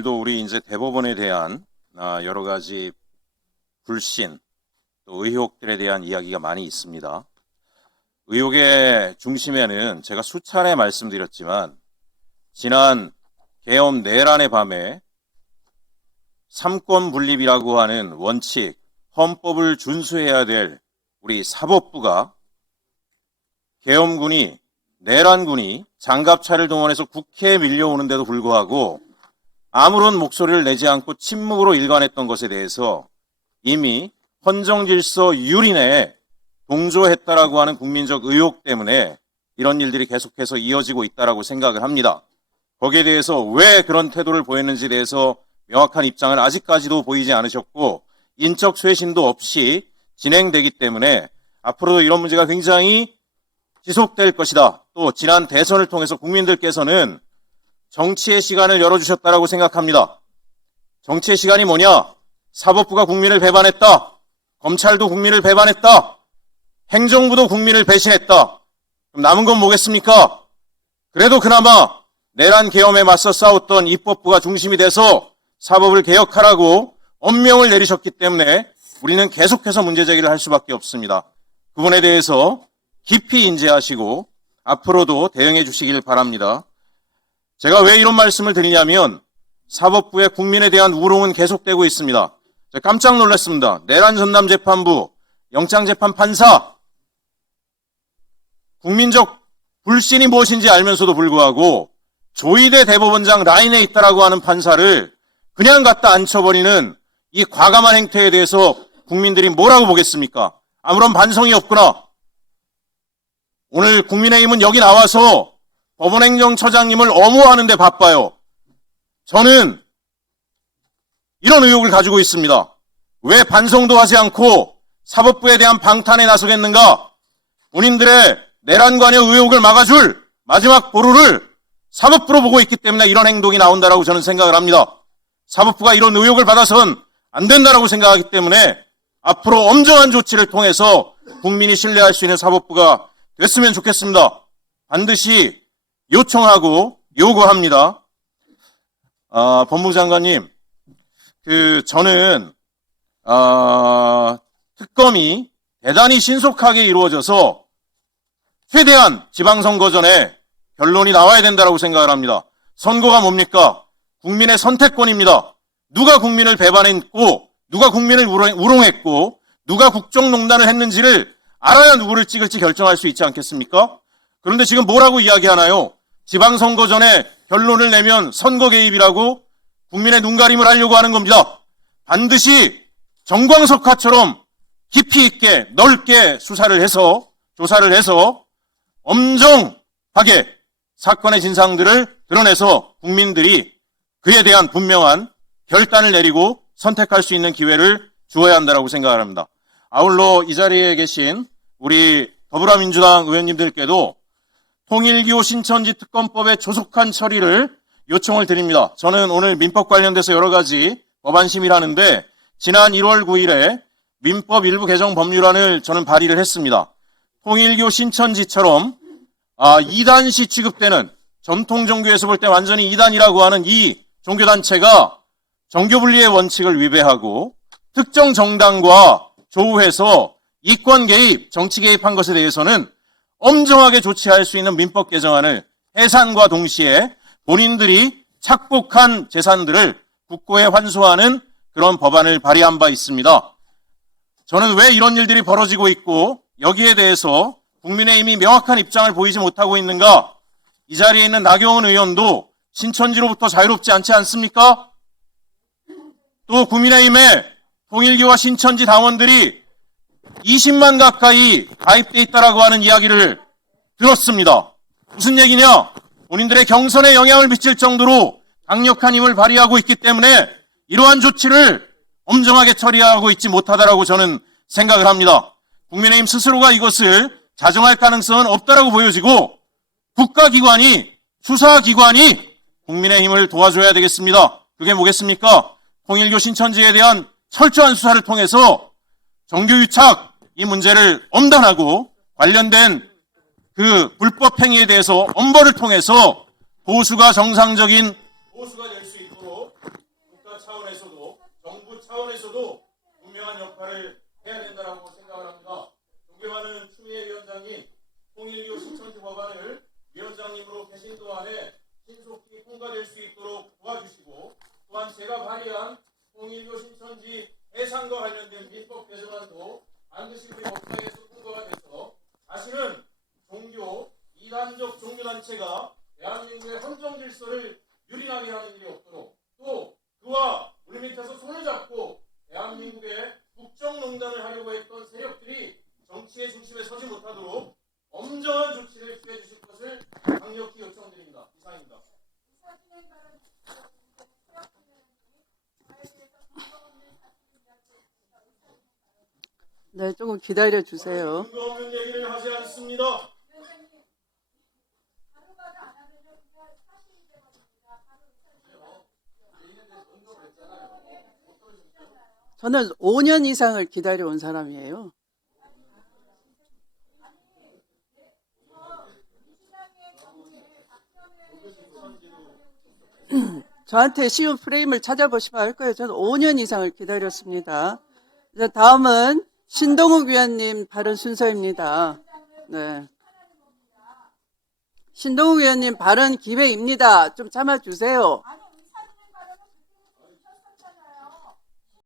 오늘도 우리 이제 대법원에 대한 여러 가지 불신, 또 의혹들에 대한 이야기가 많이 있습니다. 의혹의 중심에는 제가 수차례 말씀드렸지만 지난 계엄 내란의 밤에 삼권 분립이라고 하는 원칙, 헌법을 준수해야 될 우리 사법부가 계엄군이, 내란군이 장갑차를 동원해서 국회에 밀려오는데도 불구하고 아무런 목소리를 내지 않고 침묵으로 일관했던 것에 대해서 이미 헌정질서 유린에 동조했다라고 하는 국민적 의혹 때문에 이런 일들이 계속해서 이어지고 있다라고 생각을 합니다. 거기에 대해서 왜 그런 태도를 보였는지에 대해서 명확한 입장을 아직까지도 보이지 않으셨고 인적 쇄신도 없이 진행되기 때문에 앞으로도 이런 문제가 굉장히 지속될 것이다. 또 지난 대선을 통해서 국민들께서는 정치의 시간을 열어주셨다라고 생각합니다. 정치의 시간이 뭐냐? 사법부가 국민을 배반했다. 검찰도 국민을 배반했다. 행정부도 국민을 배신했다. 그럼 남은 건 뭐겠습니까? 그래도 그나마 내란 계엄에 맞서 싸웠던 입법부가 중심이 돼서 사법을 개혁하라고 엄명을 내리셨기 때문에 우리는 계속해서 문제 제기를 할 수밖에 없습니다. 그 부분에 대해서 깊이 인지하시고 앞으로도 대응해 주시길 바랍니다. 제가 왜 이런 말씀을 드리냐면 사법부의 국민에 대한 우롱은 계속되고 있습니다. 제가 깜짝 놀랐습니다. 내란 전담 재판부, 영장재판 판사, 국민적 불신이 무엇인지 알면서도 불구하고 조희대 대법원장 라인에 있다라고 하는 판사를 그냥 갖다 앉혀버리는 이 과감한 행태에 대해서 국민들이 뭐라고 보겠습니까? 아무런 반성이 없구나. 오늘 국민의힘은 여기 나와서 법원행정처장님을 엄호하는 데 바빠요. 저는 이런 의혹을 가지고 있습니다. 왜 반성도 하지 않고 사법부에 대한 방탄에 나서겠는가? 본인들의 내란관여 의혹을 막아줄 마지막 보루를 사법부로 보고 있기 때문에 이런 행동이 나온다라고 저는 생각을 합니다. 사법부가 이런 의혹을 받아선 안 된다라고 생각하기 때문에 앞으로 엄정한 조치를 통해서 국민이 신뢰할 수 있는 사법부가 됐으면 좋겠습니다. 반드시 요청하고 요구합니다. 법무부 장관님, 저는 특검이 대단히 신속하게 이루어져서 최대한 지방선거 전에 결론이 나와야 된다고 생각을 합니다. 선거가 뭡니까? 국민의 선택권입니다. 누가 국민을 배반했고 누가 국민을 우롱했고 누가 국정농단을 했는지를 알아야 누구를 찍을지 결정할 수 있지 않겠습니까? 그런데 지금 뭐라고 이야기하나요? 지방선거 전에 결론을 내면 선거 개입이라고 국민의 눈가림을 하려고 하는 겁니다. 반드시 정광석화처럼 깊이 있게 넓게 수사를 해서 조사를 해서 엄정하게 사건의 진상들을 드러내서 국민들이 그에 대한 분명한 결단을 내리고 선택할 수 있는 기회를 주어야 한다고 생각을 합니다. 아울러 이 자리에 계신 우리 더불어민주당 의원님들께도 통일기호 신천지 특검법의 조속한 처리를 요청을 드립니다. 저는 오늘 민법 관련돼서 여러 가지 법안 심의를 하는데 지난 1월 9일에 민법 일부 개정 법률안을 저는 발의를 했습니다. 통일기호 신천지처럼 이단시 취급되는 전통 종교에서 볼 때 완전히 이단이라고 하는 이 종교단체가 정교분리의 원칙을 위배하고 특정 정당과 조우해서 이권 개입, 정치 개입한 것에 대해서는 엄정하게 조치할 수 있는 민법 개정안을 해산과 동시에 본인들이 착복한 재산들을 국고에 환수하는 그런 법안을 발의한 바 있습니다. 저는 왜 이런 일들이 벌어지고 있고 여기에 대해서 국민의힘이 명확한 입장을 보이지 못하고 있는가? 이 자리에 있는 나경원 의원도 신천지로부터 자유롭지 않지 않습니까? 또 국민의힘의 통일교와 신천지 당원들이 20만 가까이 가입돼 있다라고 하는 이야기를 들었습니다. 무슨 얘기냐? 본인들의 경선에 영향을 미칠 정도로 강력한 힘을 발휘하고 있기 때문에 이러한 조치를 엄정하게 처리하고 있지 못하다라고 저는 생각을 합니다. 국민의힘 스스로가 이것을 자정할 가능성은 없다라고 보여지고 국가기관이, 수사기관이 국민의힘을 도와줘야 되겠습니다. 그게 뭐겠습니까? 통일교 신천지에 대한 철저한 수사를 통해서 정교유착 이 문제를 엄단하고 관련된 그 불법 행위에 대해서 엄벌을 통해서 보수가 정상적인 보수가 될 수 있도록 차원에서도 분명한 역할을 해야 된다고 생각을 합니다. 존경하는 추미애 위원장님, 통일교 신천지 법안을 위원장님으로 계신 동안에 신속히 통과될 수 있도록 도와주시고, 또한 제가 발의한 통일교 신천지 해산과 관련된 민법 개정안도 반드시 우리 법사위에서 통과가 돼서 다시는 종교, 이단적 종교단체가 대한민국의 헌정 질서를 유린하게 하는 일이 없도록, 또 그와 물밑에서 손을 잡고 대한민국의 국정농단을 하려고 했던 세력들이 정치의 중심에 서지 못하도록 엄정한 조치를 취해 주실 것을 강력히 요청드립니다. 이상입니다. 네, 조금 기다려 주세요. 근거 없는 얘기를 하지 않습니다. 저는 5년 이상을 기다려온 사람이에요. 저한테 쉬운 프레임을 찾아보시면 알 거예요. 저는 5년 이상을 기다렸습니다. 이제 다음은 신동욱 위원님 발언 순서입니다. 네. 신동욱 위원님 발언 기회입니다. 좀 참아주세요.